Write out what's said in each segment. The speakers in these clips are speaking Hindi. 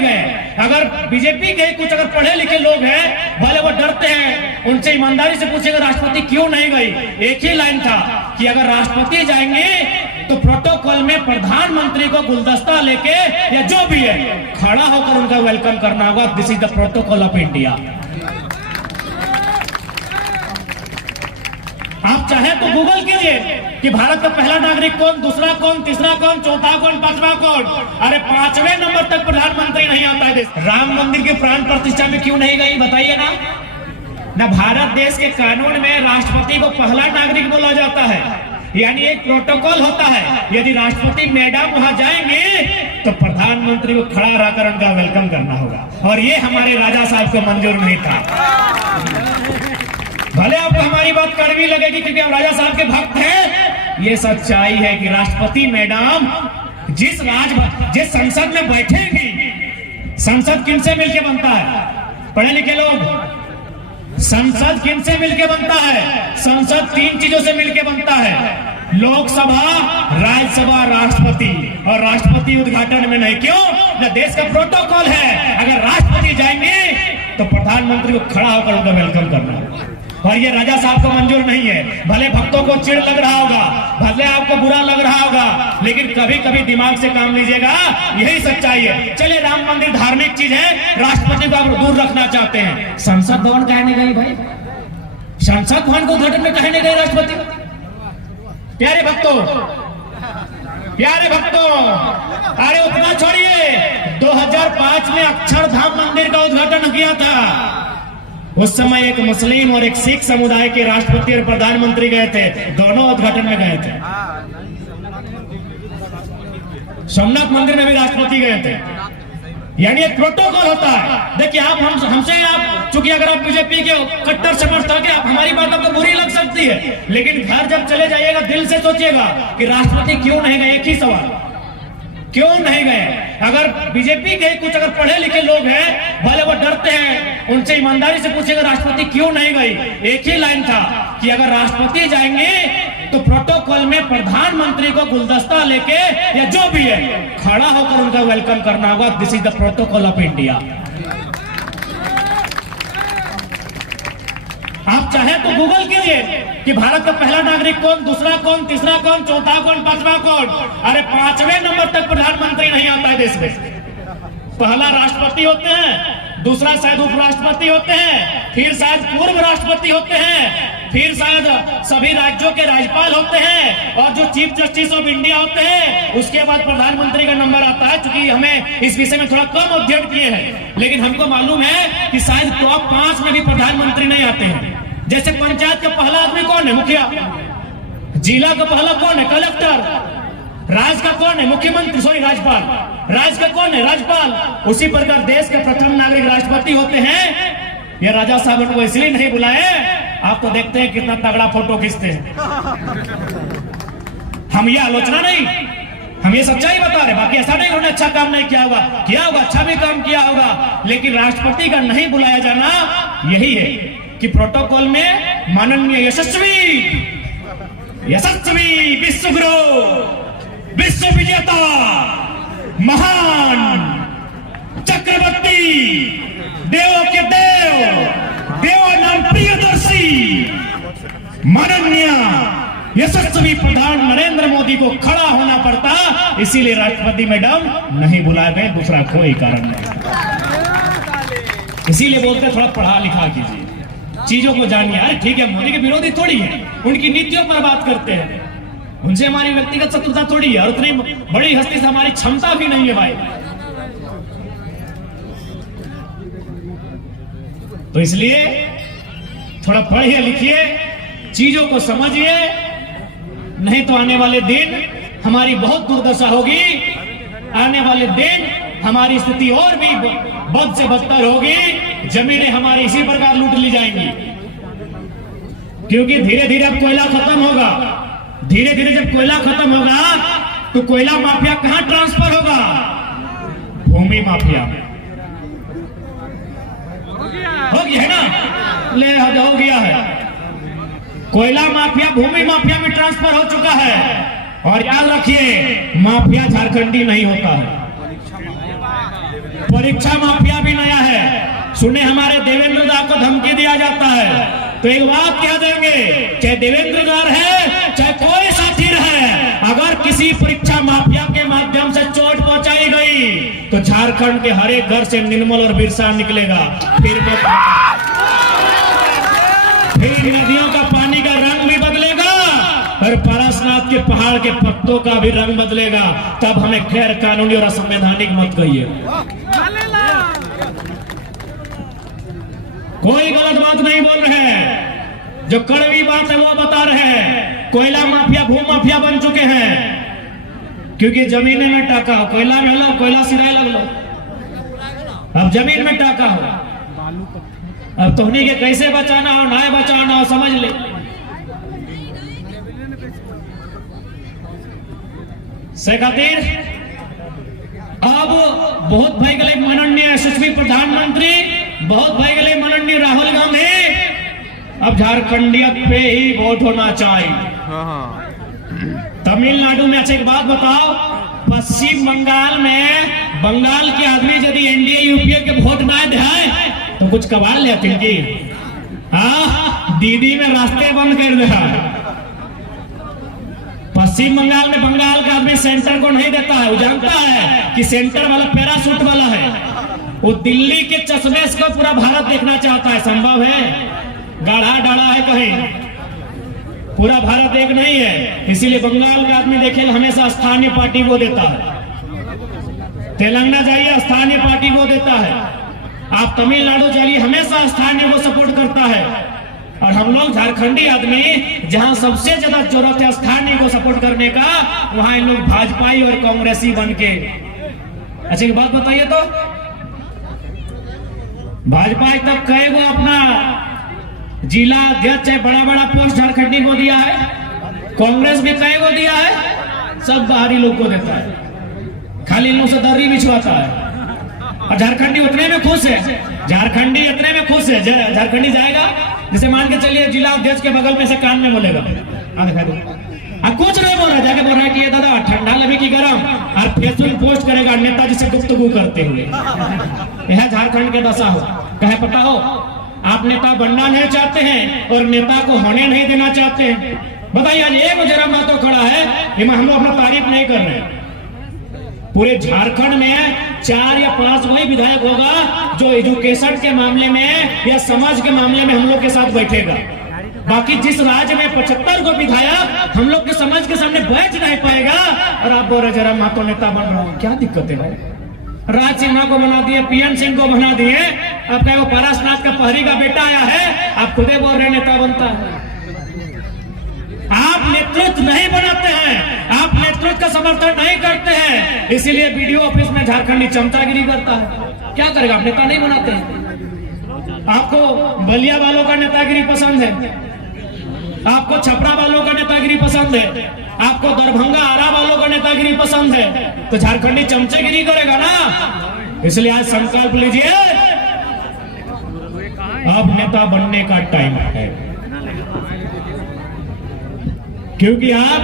नहीं गए। अगर बीजेपी के कुछ अगर पढ़े लिखे लोग हैं भले वो डरते हैं, उनसे ईमानदारी से पूछेगा राष्ट्रपति क्यों नहीं गई। एक ही लाइन था कि अगर राष्ट्रपति जाएंगे तो प्रोटोकॉल में प्रधानमंत्री को गुलदस्ता लेके या जो भी है खड़ा होकर उनका वेलकम करना होगा। This is the protocol of India. आप चाहे तो गूगल कीजिए कि भारत का पहला नागरिक कौन, दूसरा कौन, तीसरा कौन, चौथा कौन, पांचवा कौन। अरे 5वें नंबर तक प्रधानमंत्री नहीं आता है देश। राम मंदिर की प्राण प्रतिष्ठा में क्यों नहीं गई बताइए ना। भारत देश के कानून में राष्ट्रपति को पहला नागरिक बोला जाता है, यानी एक प्रोटोकॉल होता है। यदि राष्ट्रपति मैडम वहां जाएंगे तो प्रधानमंत्री को खड़ा रहकर उनका वेलकम करना होगा, और ये हमारे राजा साहब को मंजूर नहीं था। भले आपको हमारी बात कड़वी लगेगी क्योंकि आप राजा साहब के भक्त हैं, ये सच्चाई है कि राष्ट्रपति मैडम जिस संसद में बैठेंगी, संसद किनसे मिलके बनता है पढ़े लिखे लोग, संसद किनसे मिलके बनता है। संसद 3 चीजों से मिलके बनता है, लोकसभा, राज्यसभा, राष्ट्रपति। और राष्ट्रपति उद्घाटन में नहीं, क्यों न देश का प्रोटोकॉल है। अगर राष्ट्रपति जाएंगे तो प्रधानमंत्री को खड़ा होकर उनका वेलकम करना, और ये राजा साहब को मंजूर नहीं है। भले भक्तों को चिढ़ लग रहा होगा, भले आपको बुरा लग रहा होगा, लेकिन कभी कभी दिमाग से काम लीजिएगा, यही सच्चाई है। चले राम मंदिर धार्मिक चीज है, राष्ट्रपति को आप दूर रखना चाहते हैं, संसद भवन कहने गए भाई, संसद भवन को उद्घाटन में कहने गए राष्ट्रपति। प्यारे भक्तों, प्यारे भक्तों, अरे उतना छोड़िए, 2005 में अक्षरधाम मंदिर का उद्घाटन किया था। उस समय एक मुस्लिम और एक सिख समुदाय के राष्ट्रपति और प्रधानमंत्री गए थे, दोनों उद्घाटन में गए थे। सोमनाथ मंदिर में भी राष्ट्रपति गए थे, यानी एक प्रोटोकॉल होता है। देखिए आप हमसे आप चूंकि अगर आप बीजेपी के कट्टर समर्थक हैं, आप हमारी बात आपको बुरी लग सकती है, लेकिन घर जब चले जाइएगा दिल से सोचिएगा कि राष्ट्रपति क्यों नहीं गए। एक ही सवाल, क्यों नहीं गए। अगर बीजेपी के कुछ अगर पढ़े लिखे लोग हैं भले वो डरते हैं, उनसे ईमानदारी से पूछेगा राष्ट्रपति क्यों नहीं गई। एक ही लाइन था कि अगर राष्ट्रपति जाएंगे तो प्रोटोकॉल में प्रधानमंत्री को गुलदस्ता लेके या जो भी है खड़ा होकर उनका वेलकम करना होगा। This is the protocol of India. आप चाहे तो गूगल कीजिए कि भारत का पहला नागरिक कौन, दूसरा कौन, तीसरा कौन, चौथा कौन, पांचवा कौन। अरे 5वें नंबर तक प्रधानमंत्री नहीं आता है देश में। पहला राष्ट्रपति होते हैं, दूसरा शायद उपराष्ट्रपति होते हैं, फिर शायद पूर्व राष्ट्रपति होते हैं, फिर शायद सभी राज्यों के राज्यपाल होते हैं, और जो चीफ जस्टिस ऑफ इंडिया होते हैं, उसके बाद प्रधानमंत्री का नंबर आता है। क्योंकि हमें इस विषय में थोड़ा कम अध्ययन किए हैं, लेकिन हमको मालूम है कि शायद टॉप 5 में भी प्रधानमंत्री नहीं आते हैं। जैसे पंचायत का पहला आदमी कौन है, मुखिया। जिला का पहला कौन है, कलेक्टर। राज्य का कौन है, मुख्यमंत्री, सॉरी राज्यपाल। राज्य का कौन है, राज्यपाल। उसी प्रकार देश के प्रथम नागरिक राष्ट्रपति होते हैं। ये राजा साहब उनको इसलिए नहीं बुलाए, आप तो देखते हैं कितना तगड़ा फोटो खींचते हैं। हम ये आलोचना नहीं, हम ये सच्चाई बता रहे। बाकी ऐसा नहीं उन्होंने अच्छा काम नहीं किया होगा, किया होगा, अच्छा भी काम किया होगा, लेकिन राष्ट्रपति का नहीं बुलाया जाना यही है कि प्रोटोकॉल में माननीय यशस्वी विश्वगुरु, विश्व विजेता, महान चक्रवर्ती, देवों के देव, देवानाम प्रियदर्शी, माननीय यशस्वी प्रधान नरेंद्र मोदी को खड़ा होना पड़ता, इसीलिए राष्ट्रपति मैडम नहीं बुलाए गए, दूसरा कोई कारण नहीं। इसीलिए बोलते थोड़ा पढ़ा लिखा कीजिए, चीजों को जानिए। अरे ठीक है, मोदी के विरोधी थोड़ी है, उनकी नीतियों पर बात करते हैं, उनसे हमारी व्यक्तिगत शत्रुता थोड़ी है, और उतनी बड़ी हस्ती से हमारी क्षमता भी नहीं है भाई। तो इसलिए थोड़ा पढ़िए लिखिए, चीजों को समझिए, नहीं तो आने वाले दिन हमारी बहुत दुर्दशा होगी। आने वाले दिन हमारी स्थिति और भी बद से बदतर होगी, जमीनें हमारी इसी प्रकार लूट ली जाएंगी। क्योंकि धीरे धीरे अब कोयला खत्म होगा, धीरे धीरे जब कोयला खत्म होगा तो कोयला माफिया कहां ट्रांसफर होगा, भूमि माफिया में। हो गया है ना, ले हो गया है, कोयला माफिया भूमि माफिया में ट्रांसफर हो चुका है। और याद रखिए, माफिया झारखंडी नहीं होता है, परीक्षा माफिया भी नया है। सुने हमारे देवेंद्र दा को धमकी दिया जाता है, तो एक बात कह देंगे, चाहे देवेंद्र दा है चाहे कोई साथी रहे, अगर किसी परीक्षा माफिया के माध्यम से चोट पहुंचाई गई तो झारखंड के हर एक घर से निर्मल और बिरसा निकलेगा। फिर नदियों का पानी का रंग भी बदलेगा और पारसनाथ के पहाड़ के पत्तों का भी रंग बदलेगा। तब हमें गैर कानूनी और असंवैधानिक मत कहिए। कोई गलत बात नहीं बोल रहे हैं, जो कड़वी बात है वो बता रहे हैं। कोयला माफिया भू माफिया बन चुके हैं, क्योंकि जमीन में टाका हो, कोयला में लो, कोयला सिराए लग लो, अब जमीन में टाका हो। अब तुमने के कैसे बचाना हो, ना बचाना हो, समझ ले। से खातिर अब बहुत भाई गले माननीय यशस्वी प्रधानमंत्री, बहुत भाई गले माननीय राहुल गांधी, अब झारखंडियत पे ही वोट होना चाहिए। तमिलनाडु में अच्छा एक बात बताओ, पश्चिम बंगाल में बंगाल के आदमी यदि एनडीए यूपीए के वोट ना दे तो कुछ कबाल लेते कि दीदी में रास्ते बंद कर दे। पश्चिम बंगाल में बंगाल का आदमी सेंटर को नहीं देता है, वो जानता है कि सेंटर वाला पैराशूट वाला है। वो दिल्ली के चश्मे को पूरा भारत देखना चाहता है। संभव है? गाढ़ा डाढ़ा है कहीं, पूरा भारत एक नहीं है। इसीलिए बंगाल का आदमी देखेगा हमेशा स्थानीय पार्टी को देता है। तेलंगाना जाइए स्थानीय पार्टी को देता है। आप तमिलनाडु जाइए हमेशा स्थानीय को सपोर्ट करता है। और हम लोग झारखंडी आदमी जहां सबसे ज्यादा जरूरत है स्थानीय को सपोर्ट करने का, वहां इन लोग भाजपाई और कांग्रेसी बन के। अच्छा एक बात बताइए तो, भाजपा तक कई गो अपना जिला अध्यक्ष है, बड़ा बड़ा पोस्ट झारखंडी को दिया है, कांग्रेस भी कई को दिया है, सब बाहरी लोग को देता है, खाली इन लोग से दर्री बिछवाता है। और झारखंडी उतने में खुश है, झारखंडी इतने में खुश है, झारखंडी जाएगा जैसे मान के चलिए जिला अध्यक्ष के बगल में से कान में बोलेगा, दिखा दो, कुछ नहीं बोल रहा, जाके बोल रहा है कि ये दादा ठंडा लगे कि गर्म, और फेसबुक पोस्ट करेगा नेताजी से गुफ्तगू करते हुए। यह झारखंड के दशा हो, कहे पता हो, आप नेता बनना नहीं चाहते हैं और नेता को होने नहीं देना चाहते हैं। बताइए आज एक जरा मातो खड़ा है, हम लोग अपना तारीफ नहीं कर रहे हैं। पूरे झारखंड में 4 या 5 वही विधायक होगा जो एजुकेशन के मामले में या समाज के मामले में हम लोग के साथ बैठेगा। बाकी जिस राज्य में 75 को विधायक हम लोग के समाज के सामने बैठ नहीं पाएगा। और आप बोल रहे जरा मातो नेता बन रहा हूं, क्या दिक्कत है भाई? राज सिन्हा को बना दिए, पीएन सिंह को बना दिए, अब क्या वो पारसनाथ का पहरी का बेटा आया है, आप खुदे बोल रहे नेता बनता है। आप नेतृत्व नहीं बनाते हैं, आप नेतृत्व का समर्थन नहीं करते हैं, इसीलिए बीडीओ ऑफिस में झारखंडी चमचागिरी करता है। क्या करेगा, आप नेता नहीं बनाते हैं। आपको बलिया वालों का नेतागिरी पसंद है, आपको छपरा वालों का नेतागिरी पसंद है, आपको दरभंगा आरा वालों का नेतागिरी पसंद है, तो झारखंडी चमचागिरी करेगा ना। इसलिए आज संकल्प लीजिए, अब नेता बनने का टाइम है, क्योंकि आप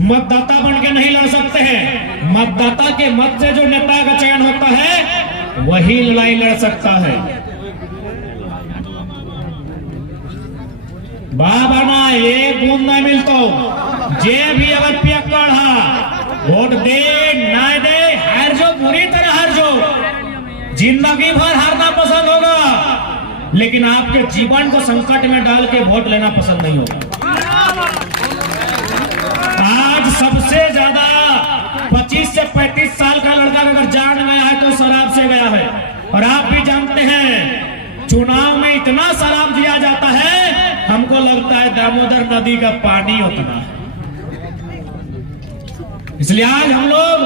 मतदाता बन के नहीं लड़ सकते हैं। मतदाता के मत से जो नेता का चयन होता है वही लड़ाई लड़ सकता है। बाबा ना एक बूंद नहीं मिलता, जे भी अगर पियक्कड़ वोट दे ना दे, हार जो, बुरी तरह हार जो, जिंदगी भर हारना पसंद होगा, लेकिन आपके जीवन को संकट में डाल के वोट लेना पसंद नहीं होगा। आज सबसे ज्यादा 25 से 35 साल का लड़का अगर जान गया है तो शराब से गया है। और आप भी जानते हैं चुनाव में इतना शराब दिया जाता है, हमको लगता है दामोदर नदी का पानी उतना है। इसलिए आज हम लोग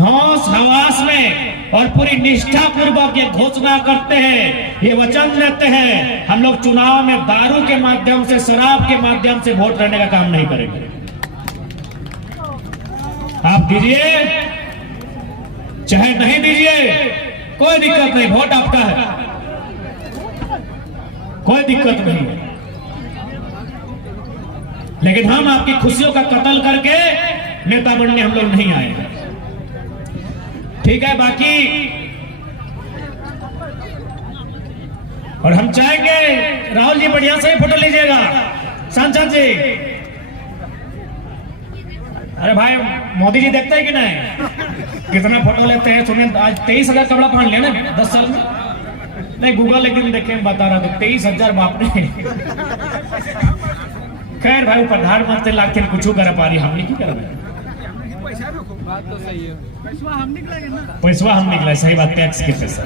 होश हवास में और पूरी निष्ठा पूर्वक ये घोषणा करते हैं, ये वचन देते हैं, हम लोग चुनाव में दारू के माध्यम से, शराब के माध्यम से वोट लेने का काम नहीं करेंगे। आप दीजिए चाहे नहीं दीजिए, कोई दिक्कत नहीं, वोट आपका है, कोई दिक्कत नहीं। लेकिन हम आपकी खुशियों का कत्ल करके नेता बनने हम लोग नहीं आए। ठीक है, बाकी और हम चाहेंगे राहुल जी बढ़िया से फोटो लीजिएगा। सांसद जी, अरे भाई मोदी जी देखते हैं कि नहीं कितना फोटो लेते हैं? सुने आज 23,000 कपड़ा पहन लिया ना 10 साल में। नहीं गूगल एक दिन देखे बता रहा था 23,000 बाप ने। खैर भाई प्रधानमंत्री लाख कुछ कर पा रही, हमने की कर बात तो सही है। पैसा हम निकला, सही बात, टैक्स के पैसा।